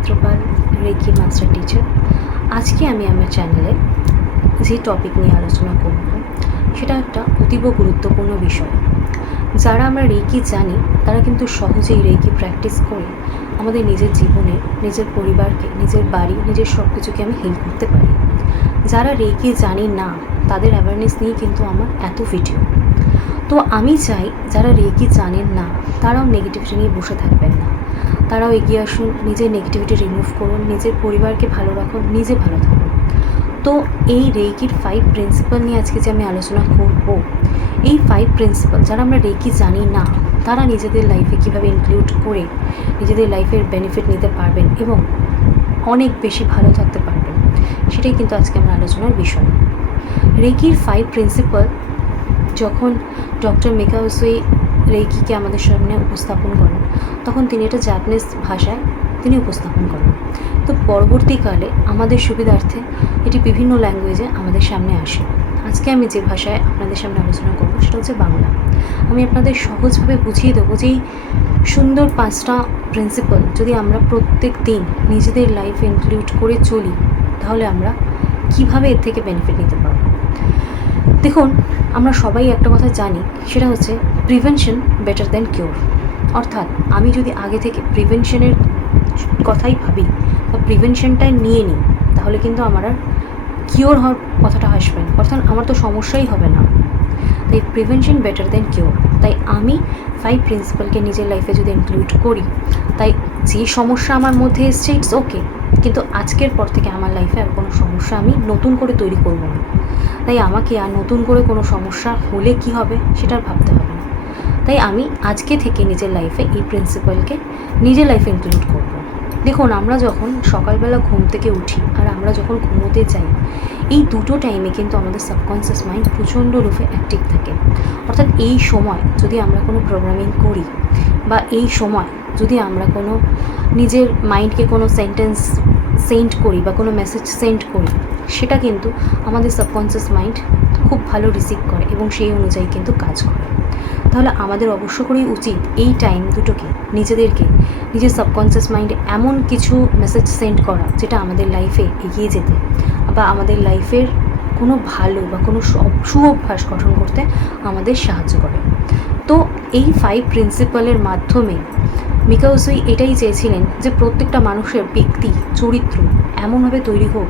Mitrapal, reiki master teacher. আজকে আমি আমার চ্যানেলে যে টপিক নিয়ে আলোচনা করব সেটা একটা অতীব গুরুত্বপূর্ণ বিষয়। যারা আমরা রেকি জানি তারা কিন্তু সহজেই রেকি প্র্যাকটিস করে আমাদের নিজের জীবনে, নিজের পরিবারকে, নিজের বাড়ি, নিজের সব কিছুকে আমি হিল করতে পারি। যারা রেকি জানি না তাদের অ্যাওয়ারনেস নিয়ে কিন্তু আমার এত ভিডিও। তো আমি চাই যারা রেকি জানেন না তারাও নেগেটিভিটি নিয়ে বসে থাকবেন না, তারাও এগিয়ে আসুন, নিজের নেগেটিভিটি রিমুভ করুন, নিজের পরিবারকে ভালো রাখুন, নিজে ভালো থাকুন। তো এই রেকির 5 প্রিন্সিপাল নিয়ে আজকে যে আমি আলোচনা করব, এই 5 প্রিন্সিপাল যারা আমরা রেকি জানি না তারা নিজেদের লাইফে কীভাবে ইনক্লুড করে নিজেদের লাইফের বেনিফিট নিতে পারবেন এবং অনেক বেশি ভালো থাকতে পারবেন, সেটাই কিন্তু আজকে আমার আলোচনার বিষয়। রেকির 5 প্রিন্সিপাল যখন ডক্টর মিকাও উসুই রেকিকে আমাদের সামনে উপস্থাপন করেন তখন তিনি এটা জাপানিজ ভাষায় তিনি উপস্থাপন করেন। তো পরবর্তীকালে আমাদের সুবিধার্থে এটি বিভিন্ন ল্যাঙ্গুয়েজে আমাদের সামনে আসে। আজকে আমি যে ভাষায় আপনাদের সামনে আলোচনা করব সেটা হচ্ছে বাংলা। আমি আপনাদের সহজভাবে বুঝিয়ে দেবো যে এই সুন্দর 5টা প্রিন্সিপাল যদি আমরা প্রত্যেক দিন নিজেদের লাইফে ইনক্লুড করে চলি তাহলে আমরা কীভাবে এর থেকে বেনিফিট নিতে পারব। দেখুন, আমরা সবাই একটা কথা জানি, সেটা হচ্ছে প্রিভেনশন বেটার দ্যান কিওর। অর্থাৎ আমি যদি আগে থেকে প্রিভেনশনের কথাই ভাবি বা প্রিভেনশনটাই নিয়ে নিই তাহলে কিন্তু আমার আর কিওর হওয়ার কথাটা আসবে না, অর্থাৎ আমার তো সমস্যাই হবে না। তাই প্রিভেনশন বেটার দ্যান কিওর। তাই আমি 5 প্রিন্সিপালকে নিজের লাইফে যদি ইনক্লুড করি, তাই যে সমস্যা আমার মধ্যে এসছে ইটস ওকে, কিন্তু আজকের পর থেকে আমার লাইফে আর কোনো সমস্যা আমি নতুন করে তৈরি করব না। তাই আমাকে আর নতুন করে কোনো সমস্যা হলে কি হবে সেটা ভাবতে হবে না। তাই আমি আজকে থেকে নিজের লাইফে এই প্রিন্সিপালকে নিজের লাইফে ইনক্লুড করব। দেখুন, আমরা যখন সকালবেলা ঘুম থেকে উঠি আর আমরা যখন ঘুমোতে যাই, এই দুটো টাইমে কিন্তু আমাদের সাবকনসিয়াস মাইন্ড প্রচণ্ড রূপে অ্যাক্টিভ থাকে। অর্থাৎ এই সময় যদি আমরা কোনো প্রোগ্রামিং করি বা এই সময় যদি আমরা কোনো নিজের মাইন্ডকে কোনো সেন্টেন্স সেন্ড করি বা কোনো মেসেজ সেন্ড করি, সেটা কিন্তু আমাদের সাবকনসিয়াস মাইন্ড খুব ভালো রিসিভ করে এবং সেই অনুযায়ী কিন্তু কাজ করে। তাহলে আমাদের অবশ্য করেই উচিত এই টাইম দুটোকে নিজেদেরকে নিজের সাবকনসিয়াস মাইন্ডে এমন কিছু মেসেজ সেন্ড করা যেটা আমাদের লাইফে এগিয়ে যেতে বা আমাদের লাইফের কোনো ভালো বা কোনো সুঅভ্যাস গঠন করতে আমাদের সাহায্য করে। তো এই 5 প্রিন্সিপালের মাধ্যমে মিকাও উসুই এটাই চেয়েছিলেন যে প্রত্যেকটা মানুষের ব্যক্তি চরিত্র এমনভাবে তৈরি হোক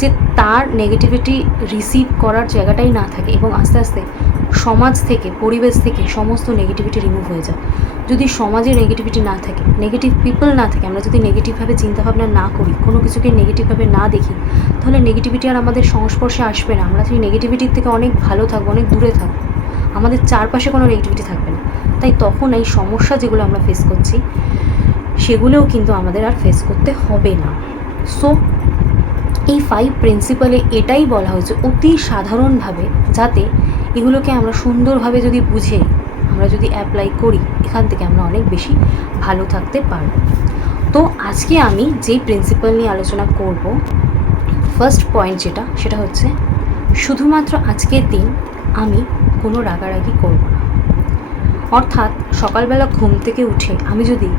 যে তার নেগেটিভিটি রিসিভ করার জায়গাটাই না থাকে এবং আস্তে আস্তে সমাজ থেকে, পরিবেশ থেকে সমস্ত নেগেটিভিটি রিমুভ হয়ে যায়। যদি সমাজে নেগেটিভিটি না থাকে, নেগেটিভ পিপল না থাকে, আমরা যদি নেগেটিভভাবে চিন্তাভাবনা না করি, কোনো কিছুকে নেগেটিভভাবে না দেখি, তাহলে নেগেটিভিটি আর আমাদের সংস্পর্শে আসবে না। আমরা সেই নেগেটিভিটির থেকে অনেক ভালো থাকবো, অনেক দূরে থাকবো, আমাদের চারপাশে কোনো নেগেটিভিটি থাকবে না। তাই তখন এই সমস্যা যেগুলো আমরা ফেস করছি সেগুলোও কিন্তু আমাদের আর ফেস করতে হবে না। সো এই 5 প্রিন্সিপালে এটাই বলা হয়েছে অতি সাধারণভাবে, যাতে এগুলোকে আমরা সুন্দরভাবে যদি বুঝে আমরা যদি অ্যাপ্লাই করি, এখান থেকে আমরা অনেক বেশি ভালো থাকতে পারব। তো আজকে আমি যেই প্রিন্সিপাল নিয়ে আলোচনা করব, ফার্স্ট পয়েন্ট সেটা হচ্ছে শুধুমাত্র আজকের দিন আমি কোনো রাগারাগি করব না। অর্থাৎ সকালবেলা ঘুম থেকে উঠে আমি যদি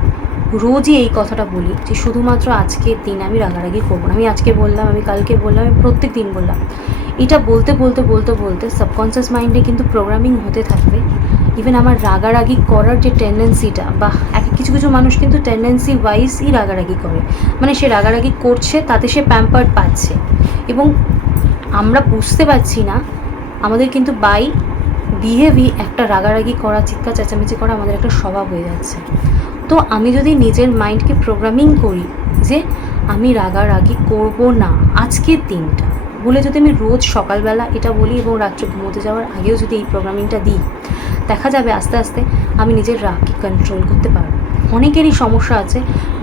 রোজই এই কথাটা বলি যে শুধুমাত্র আজকের দিন আমি রাগারাগি করবো না, আমি আজকে বললাম, আমি কালকে বললাম, আমি প্রত্যেক দিন বললাম, এটা বলতে বলতে বলতে বলতে সাবকনসিয়াস মাইন্ডে কিন্তু প্রোগ্রামিং হতে থাকবে। ইভেন আমার রাগারাগি করার যে টেন্ডেন্সিটা, বা কিছু কিছু মানুষ কিন্তু টেন্ডেন্সি ওয়াইজই রাগারাগি করে, মানে সে রাগারাগি করছে তাতে সে প্যাম্পার্ড পাচ্ছে এবং আমরা বুঝতে পারছি না আমাদের কিন্তু বাই বিহেভি একটা রাগারাগি করা, চিৎকার চেঁচামেচি করা আমাদের একটা স্বভাব হয়ে যাচ্ছে। তো আমি যদি নিজের মাইন্ডকে প্রোগ্রামিং করি যে আমি রাগারাগি করব না আজকের দিনটা বলে, যদি আমি রোজ সকালবেলা এটা বলি এবং রাত্রে ঘুমোতে যাওয়ার আগেও যদি এই প্রোগ্রামিংটা দিই, দেখা যাবে আস্তে আস্তে আমি নিজের রাগকে কন্ট্রোল করতে পারব। অনেকেরই সমস্যা আছে,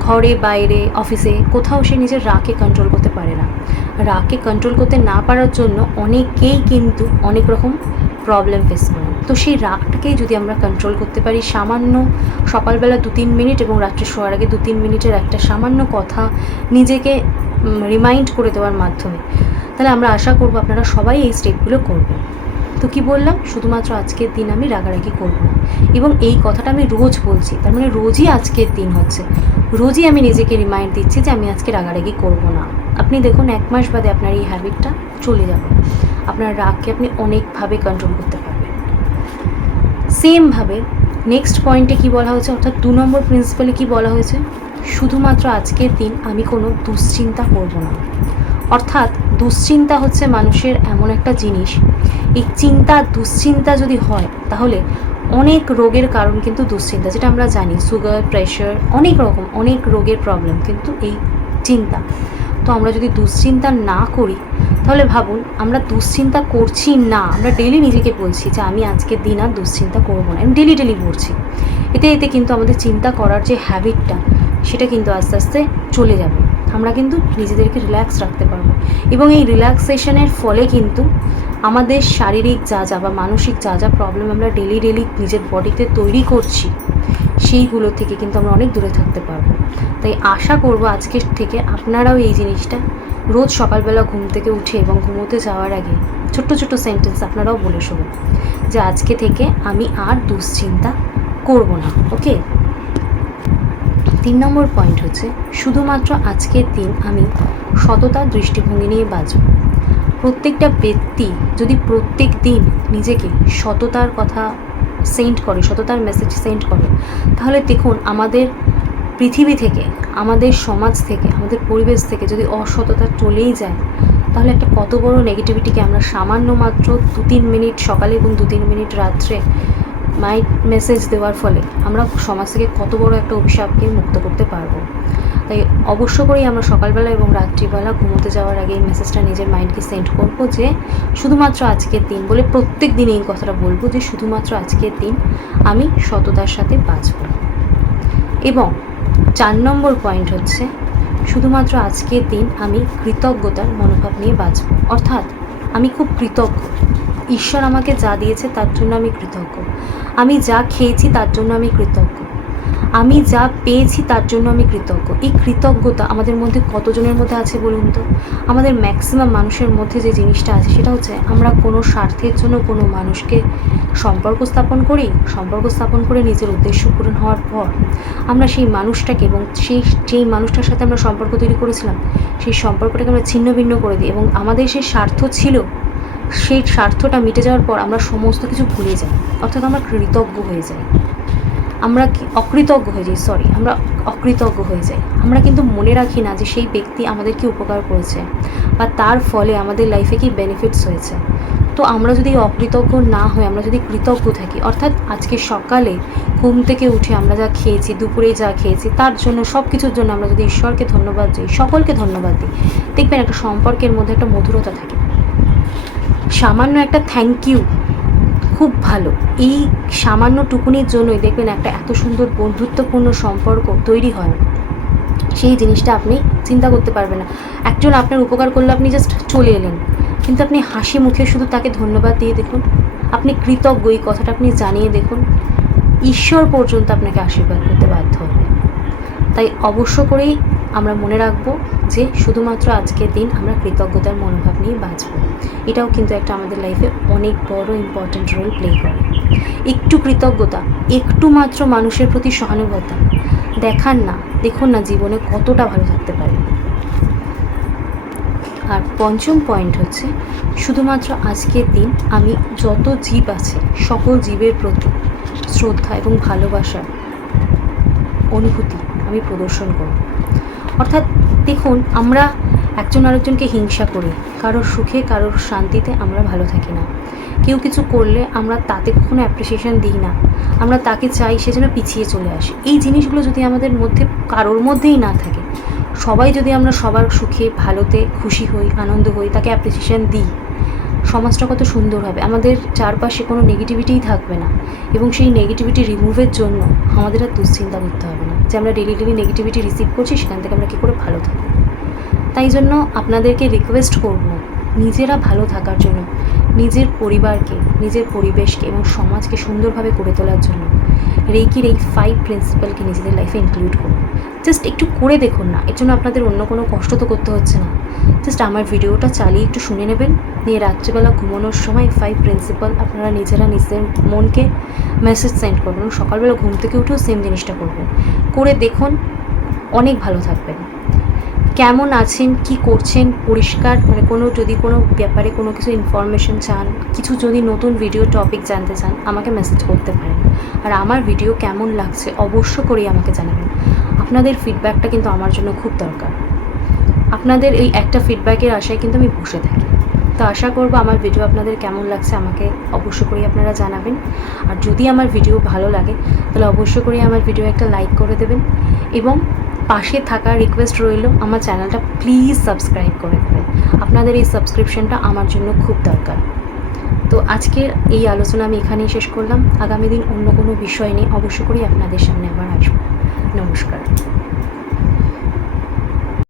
ঘরে বাইরে অফিসে কোথাও সে নিজের রাগকে কন্ট্রোল করতে পারে না। রাগকে কন্ট্রোল করতে না পারার জন্য অনেকেই কিন্তু অনেক রকম প্রবলেম ফেস করে। তো সেই রাগটাকেই যদি আমরা কন্ট্রোল করতে পারি, সামান্য সকালবেলা 2-3 মিনিট এবং রাত্রে শোয়ার আগে 2-3 মিনিটের একটা সামান্য কথা নিজেকে রিমাইন্ড করে দেওয়ার মাধ্যমে, তাহলে আমরা আশা করব আপনারা সবাই এই স্টেপগুলো করবেন। তো কি বললাম, শুধুমাত্র আজকের দিন আমি রাগারাগি করব না। এবং এই কথাটা আমি রোজ বলছি, তার মানে রোজই আজকের দিন হচ্ছে, রোজই আমি নিজেকে রিমাইন্ড দিচ্ছি যে আমি আজকে রাগারাগি করব না। আপনি দেখুন 1 মাস বাদে আপনার এই হ্যাবিটটা চলে যাবে, আপনার রাগকে আপনি অনেকভাবে কন্ট্রোল করতে পারবেন। সেমভাবে নেক্সট পয়েন্টে কি বলা হয়েছে, অর্থাৎ 2 নম্বর প্রিন্সিপালে কি বলা হয়েছে, শুধুমাত্র আজকের দিন আমি কোনো দুশ্চিন্তা করব না। অর্থাৎ দুশ্চিন্তা হচ্ছে মানুষের এমন একটা জিনিস, এই চিন্তা দুশ্চিন্তা যদি হয় তাহলে অনেক রোগের কারণ কিন্তু দুশ্চিন্তা, যেটা আমরা জানি, সুগার, প্রেশার, অনেক রকম অনেক রোগের প্রবলেম কিন্তু এই চিন্তা। তো আমরা যদি দুশ্চিন্তা না করি তাহলে ভাবুন, আমরা দুশ্চিন্তা করছি না, আমরা ডেলি নিজেকে বলছি যে আমি আজকের দিন আর দুশ্চিন্তা করবো না, আমি ডেলি বলছি, এতে এতে কিন্তু আমাদের চিন্তা করার যে হ্যাবিটটা সেটা কিন্তু আস্তে আস্তে চলে যাবে, আমরা কিন্তু নিজেদেরকে রিল্যাক্স রাখতে পারবো। এবং এই রিল্যাক্সেশনের ফলে কিন্তু আমাদের শারীরিক যা যা বা মানসিক যা যা প্রবলেম আমরা ডেলি নিজের বডিতে তৈরি করছি, সেইগুলো থেকে কিন্তু আমরা অনেক দূরে থাকতে পারবো। তাই আশা করব আজকের থেকে আপনারাও এই জিনিসটা রোজ সকালবেলা ঘুম থেকে উঠে এবং ঘুমোতে যাওয়ার আগে ছোট্ট ছোট্ট সেন্টেন্স আপনারাও বলে শুনুন যে আজকে থেকে আমি আর দুশ্চিন্তা করব না। ওকে। 3 নম্বর পয়েন্ট হচ্ছে, শুধুমাত্র আজকের দিন আমি সততার দৃষ্টিভঙ্গি নিয়ে বাঁচব। প্রত্যেকটা ব্যক্তি যদি প্রত্যেক দিন নিজেকে সততার কথা সেন্ড করে, সততার মেসেজ সেন্ড করে, তাহলে দেখুন আমাদের পৃথিবী থেকে, আমাদের সমাজ থেকে, আমাদের পরিবেশ থেকে যদি অসততা চলেই যায়, তাহলে একটা কত বড় নেগেটিভিটিকে আমরা সামান্য মাত্র 2-3 মিনিট সকালে এবং 2-3 মিনিট রাত্রে মেসেজ দেওয়ার ফলে আমরা সমাজ থেকে কত বড় একটা অভিশাপকে মুক্ত করতে পারবো। তাই অবশ্য করেই আমরা সকালবেলা এবং রাত্রিবেলা ঘুমোতে যাওয়ার আগে এই মেসেজটা নিজের মাইন্ডকে সেন্ড করবো যে শুধুমাত্র আজকের দিন বলে প্রত্যেক দিন এই কথাটা বলবো যে শুধুমাত্র আজকের দিন আমি সততার সাথে বাঁচব। এবং 4 নম্বর পয়েন্ট হচ্ছে, শুধুমাত্র আজকের দিন আমি কৃতজ্ঞতার মনোভাব নিয়ে বাঁচব। অর্থাৎ আমি খুব কৃতজ্ঞ, ঈশ্বর আমাকে যা দিয়েছে তার জন্য আমি কৃতজ্ঞ, আমি যা খেয়েছি তার জন্য আমি কৃতজ্ঞ, আমি যা পেয়েছি তার জন্য আমি কৃতজ্ঞ। এই কৃতজ্ঞতা আমাদের মধ্যে কতজনের মধ্যে আছে বলুন তো? আমাদের ম্যাক্সিমাম মানুষের মধ্যে যে জিনিসটা আছে সেটা হচ্ছে আমরা কোনো স্বার্থের জন্য কোনো মানুষকে সম্পর্ক স্থাপন করে নিজের উদ্দেশ্য পূরণ হওয়ার পর আমরা সেই মানুষটাকে এবং যেই মানুষটার সাথে আমরা সম্পর্ক তৈরি করেছিলাম সেই সম্পর্কটাকে আমরা ছিন্ন ভিন্ন করে দিই এবং আমাদের সেই স্বার্থ ছিল, সেই স্বার্থটা মিটে যাওয়ার পর আমরা সমস্ত কিছু ভুলে যাই, অর্থাৎ আমরা কৃতজ্ঞ হয়ে যাই, আমরা অকৃতজ্ঞ হয়ে যাই, আমরা অকৃতজ্ঞ হয়ে যাই। আমরা কিন্তু মনে রাখি না যে সেই ব্যক্তি আমাদের কি উপকার করেছে বা তার ফলে আমাদের লাইফে কি বেনিফিটস হয়েছে। তো আমরা যদি অকৃতজ্ঞ না হয়ে আমরা যদি কৃতজ্ঞ থাকি, অর্থাৎ আজকে সকালে ঘুম থেকে উঠে আমরা যা খেয়েছি, দুপুরে যা খেয়েছি, তার জন্য সব কিছুর জন্য আমরা যদি ঈশ্বরকে ধন্যবাদ দিই, সকলকে ধন্যবাদ দিই, দেখবেন একটা সম্পর্কের মধ্যে একটা মধুরতা থাকে। সামান্য একটা থ্যাংক ইউ খুব ভালো, এই সামান্য টুকুনির জন্যই দেখবেন একটা এত সুন্দর বন্ধুত্বপূর্ণ সম্পর্ক তৈরি হয়। সেই জিনিসটা আপনি চিন্তা করতে পারবেন না। একজন আপনার উপকার করলে আপনি জাস্ট চলে এলেন, কিন্তু আপনি হাসি মুখে শুধু তাকে ধন্যবাদ দিয়ে দেখুন, আপনি কৃতজ্ঞ, এই কথাটা আপনি জানিয়ে দেখুন, ঈশ্বর পর্যন্ত আপনাকে আশীর্বাদ করতে বাধ্য হবে। তাই অবশ্য করেই আমরা মনে রাখবো যে শুধুমাত্র আজকের দিন আমরা কৃতজ্ঞতার মনোভাব নিয়ে বাঁচব। এটাও কিন্তু একটা আমাদের লাইফে অনেক বড় ইম্পর্ট্যান্ট রোল প্লে করে। একটু কৃতজ্ঞতা, একটু মাত্র মানুষের প্রতি সহানুভূতি দেখুন না জীবনে কতটা ভালো থাকতে পারে। আর 5ম পয়েন্ট হচ্ছে, শুধুমাত্র আজকের দিন আমি যত জীব আছে সকল জীবের প্রতি শ্রদ্ধা এবং ভালোবাসার অনুভূতি আমি প্রদর্শন করব। অর্থাৎ দেখুন, আমরা একজন আরেকজনকে হিংসা করি, কারোর সুখে কারোর শান্তিতে আমরা ভালো থাকি না। কেউ কিছু করলে আমরা তাতে কখনো অ্যাপ্রিসিয়েশন দিই না, আমরা তাকে চাই সে যেন পিছিয়ে চলে আসে। এই জিনিসগুলো যদি আমাদের মধ্যে কারোর মধ্যেই না থাকে, সবাই যদি আমরা সবার সুখে ভালোতে খুশি হই, আনন্দ হই, তাকে অ্যাপ্রিসিয়েশন দিই, সমাজটা কত সুন্দর হবে, আমাদের চারপাশে কোনো নেগেটিভিটিই থাকবে না। এবং সেই নেগেটিভিটি রিমুভের জন্য আমাদের আর দুশ্চিন্তা করতে হবে না যে আমরা ডেলি নেগেটিভিটি রিসিভ করছি, সেখান থেকে আমরা কী করে ভালো থাকবো। তাই জন্য আপনাদেরকে রিকোয়েস্ট করব, নিজেরা ভালো থাকার জন্য, নিজের পরিবারকে, নিজের পরিবেশকে এবং সমাজকে সুন্দরভাবে গড়ে তোলার জন্য রেইকির এই 5 প্রিন্সিপালকে নিজেদের লাইফে ইনক্লুড করুন। জাস্ট একটু করে দেখুন না, এর জন্য আপনাদের অন্য কোনো কষ্ট তো করতে হচ্ছে না। জাস্ট আমার ভিডিওটা চালিয়ে একটু শুনে নেবেন, নিয়ে রাত্রিবেলা ঘুমানোর সময় 5 প্রিন্সিপাল আপনারা নিজেরা নিজের মনকে মেসেজ সেন্ড করবেন। সকালবেলা ঘুম থেকে উঠেও সেম জিনিসটা করবেন, করে দেখুন, অনেক ভালো থাকবেন। কেমন আছেন, কি করছেন, পরিষ্কার মানে যদি কোনো ব্যাপারে কোনো কিছু ইনফরমেশন চান, কিছু যদি নতুন ভিডিও টপিক জানতে চান, আমাকে মেসেজ করতে পারেন। আর আমার ভিডিও কেমন লাগছে অবশ্য করেই আমাকে জানাবেন। আপনাদের ফিডব্যাকটা কিন্তু আমার জন্য খুব দরকার। আপনাদের এই একটা ফিডব্যাকের আশায় কিন্তু আমি বসে থাকি। তো আশা করব আমার ভিডিও আপনাদের কেমন লাগছে আমাকে অবশ্য করেই আপনারা জানাবেন। আর যদি আমার ভিডিও ভালো লাগে তাহলে অবশ্য করেই আমার ভিডিও একটা লাইক করে দেবেন, এবং পাশে থাকা রিকোয়েস্ট রইল আমার চ্যানেলটা প্লিজ সাবস্ক্রাইব করে দেবেন। আপনাদের এই সাবস্ক্রিপশনটা আমার জন্য খুব দরকার। তো আজকের এই আলোচনা আমি এখানেই শেষ করলাম। আগামী দিন অন্য কোনো বিষয় নিয়ে অবশ্য করেই আপনাদের সামনে আবার আসবো। নমস্কার।